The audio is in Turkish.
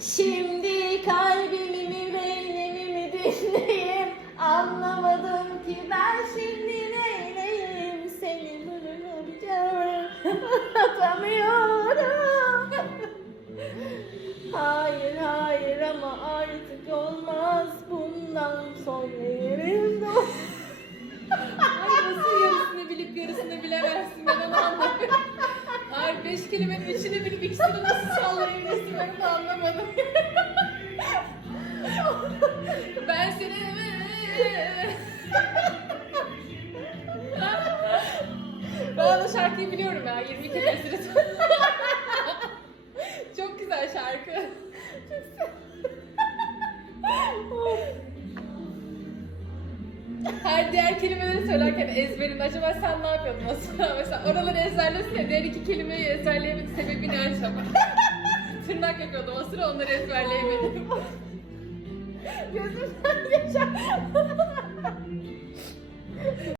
Şimdi kalbimi mi beynimi mi dinleyeyim? Anlamadım ki ben şimdi neyleyim? Seni bırakacağım. Atamıyorum. Hayır hayır ama artık olmaz. Bundan sonra yerim yok. Ay nasıl yarısını bilip yarısını bilemezsin, ben onu anlamıyorum. Ay 5 kelimenin içini bilip ikisini nasıl sallayabilirsin, ben onu anlamadım. Ben seni... Ben o şarkıyı biliyorum ya, 20 kelimesini. Çok güzel şarkı. Her diğer kelimeleri söylerken ezberin. Acaba sen ne yapıyordun o sırada? Mesela oraları ezberlesin de diğer 2 kelimeyi ezberleyemedim. Sebebini acaba? Tırnak yapıyordum o sıra, onları ezberleyemedim. Gözümden geçer.